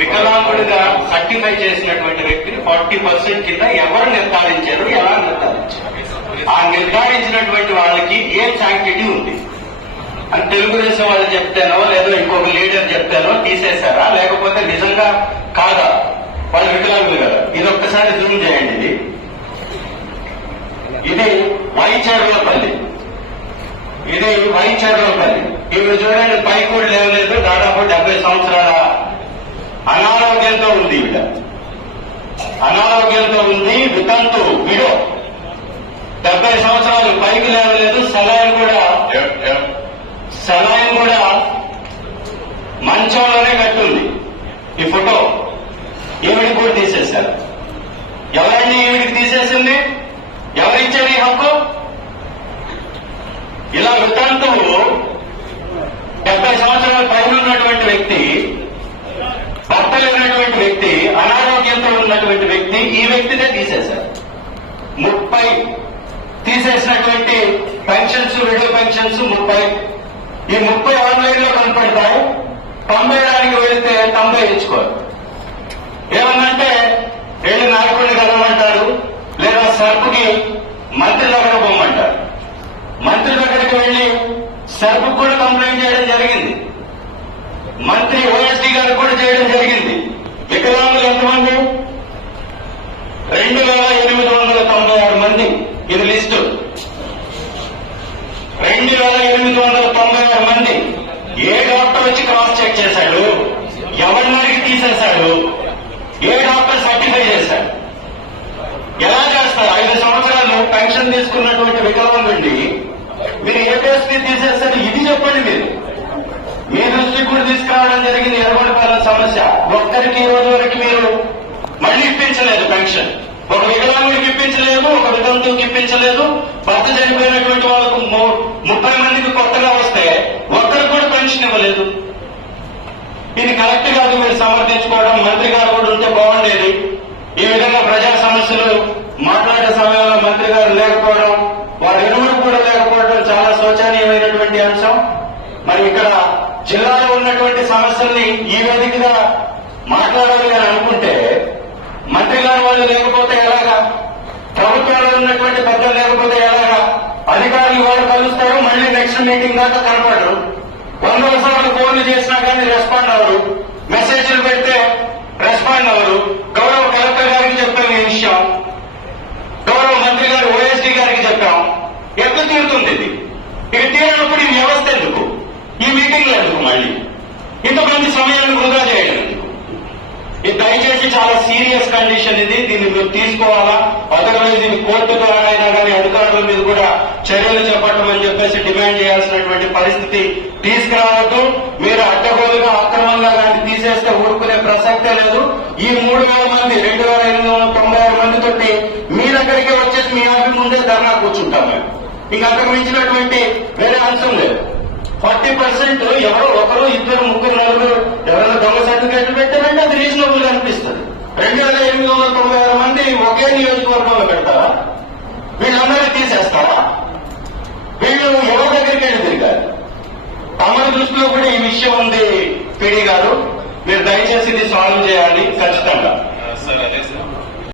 వికలాంగుడిగా certify చేసినటువంటి వ్యక్తిని forty percent కింద ఎవరు నిర్ధారించారు? ఎలా నిర్ధారించారు? ఆ నిర్ధారించినటువంటి వాళ్ళకి ఏ శాంక్టిటీ ఉంది? అని తెలుగుదేశం వాళ్ళు చెప్తానో లేదో ఇంకొక లీడర్ చెప్తానో తీసేశారా? లేకపోతే నిజంగా కాదా? వాళ్ళు వికలాంగులు కదా. ఇది ఒక్కసారి జూమ్ చేయండి ఇది. ఇది వైచర్లపల్లి. ఇది వైచర్లపల్లి. ఇవి చూడండి పై కూడా లేవలేదు దాదాపు డెబ్బై సంవత్సరాల అనారోగ్యంతో ఉంది ఈవిడ. అనారోగ్యంతో ఉంది వితంతు విడో. డెబ్బై సంవత్సరాలు పైకి లేవలేదు సలాయం కూడా సలాయం కూడా మంచంలోనే కట్టుంది. ఈ ఫోటో ఈవిడికి కూడా తీసేశారు. ఎవరండి ఈవిడికి తీసేసింది? ఎవరిచ్చారు ఈ హక్కు? ఇలా వితంతువు డెబ్బై సంవత్సరాల పైన ఉన్నటువంటి వ్యక్తి వ్యక్తి అనారోగ్యంతో ఉన్నటువంటి వ్యక్తి ఈ వ్యక్తినే తీసేశారు. ముప్పై తీసేసినటువంటి పెన్షన్స్ విడో పెన్షన్స్ ముప్పై. ఈ ముప్పై ఆన్లైన్లో కనపడతాయి. తొంభై దానికి వెళితే తొంభై ఇచ్చుకోరు. ఏమన్నంటే వెళ్ళి నాయకుడిని కలవమంటారు లేదా సర్పుకి మంత్రి దగ్గర పోమంటారు మంత్రి దగ్గరికి వెళ్ళి సర్పు కూడా కంప్లైంట్ చేయడం జరిగింది. మంత్రి ఓఎస్డీ గారు కూడా చేయడం జరిగింది. వికలాంగులు ఎంతమంది? రెండు వేల ఎనిమిది వందల తొంభై ఆరు మంది. ఇది లిస్టు. రెండు వేల ఎనిమిది వందల తొంభై ఆరు మంది. ఏ డాక్టర్ వచ్చి క్రాస్ చెక్ చేశాడు? ఎవరినరికి తీసేశాడు? ఏ డాక్టర్ సర్టిఫై చేశాడు? ఎలా చేస్తారు? ఐదు సంవత్సరాలు పెన్షన్ తీసుకున్నటువంటి వికలాంగుండి మీరు ఏ టెస్ట్ తీసేస్తారు ఇది చెప్పండి మీరు. మీ దృష్టి కూడా తీసుకురావడం జరిగింది ఎర్రగొండపాలెం సమస్య. ఒక్కరికి ఈ రోజు వరకు మీరు మళ్ళీ ఇప్పించలేదు పెన్షన్. ఒక వికలాంగుడికి ఇప్పించలేదు ఒక వితంతుకి ఇప్పించలేదు భర్త చనిపోయినటువంటి వాళ్ళకు ముప్పై మందికి కొత్తగా వస్తే ఒక్కరికి కూడా పెన్షన్ ఇవ్వలేదు. ఇది కరెక్ట్ కాదు మీరు సమర్థించుకోవడం. మంత్రి గారు కూడా ఉంటే బాగుండేది. ఈ విధంగా ప్రజా సమస్యలు మాట్లాడే సమయంలో మంత్రి గారు లేకపోవడం వారి ఎరువులు కూడా లేకపోవడం చాలా శోచనీయమైనటువంటి అంశం. మరి ఇక్కడ ఉన్నటువంటి సమస్యల్ని ఈ వేదికగా మాట్లాడాలి అని అనుకుంటే మంత్రి గారు వాళ్ళు లేకపోతే ఎలాగా? ప్రభుత్వంలో ఉన్నటువంటి పెద్దలు లేకపోతే ఎలాగా? అధికారులు వాళ్ళు కలుస్తారు మళ్ళీ నెక్స్ట్ మీటింగ్ దాకా కనపడరు. వందల సార్లు ఫోన్లు చేసినా కానీ రెస్పాండ్ అవరు. ఇంతమంది సమయాన్ని వృధా చేయడం. ఇది దయచేసి చాలా సీరియస్ కండిషన్ ఇది. దీన్ని మీరు తీసుకోవాలా? అదర్వైజ్ ఇది కోర్టు ద్వారా అయినా కానీ అధికారుల మీద కూడా చర్యలు చేపట్టమని చెప్పేసి డిమాండ్ చేయాల్సినటువంటి పరిస్థితి తీసుకురావద్దు. మీరు అడ్డగోలుగా అక్రమంగా లాంటి తీసేస్తే ఊరుకునే ప్రసక్తే లేదు. ఈ మూడు వేల మంది రెండు వేల ఎనిమిది వందల తొంభై ఆరు మంది తోటి మీ దగ్గరికి వచ్చేసి మీ ఆఫీస్ ముందే ధర్నా కూర్చుంటాం మేము. ఇంకా అంతకు మించినటువంటి వేరే అంశం లేదు. ఫార్టీ పర్సెంట్ ఎవరో ఒకరు ఇద్దరు ముగ్గురు నలుగురు ఎవరైనా దొంగ సర్టిఫికేట్లు పెట్టారంటే అది రీజనబుల్ అనిపిస్తుంది రెండు వేల ఎనిమిది వందల తొంభై ఆరు మంది ఒకే తీసేస్తావా? పెడతారా వీళ్ళందరినీ తీసేస్తారా వీళ్ళు ఎవరి దగ్గరికి వెళ్ళి తిరిగారు? తమ దృష్టిలో కూడా ఈ విషయం ఉంది పీడీ గారు. మీరు దయచేసి ఇది సాల్వ్ చేయాలి ఖచ్చితంగా.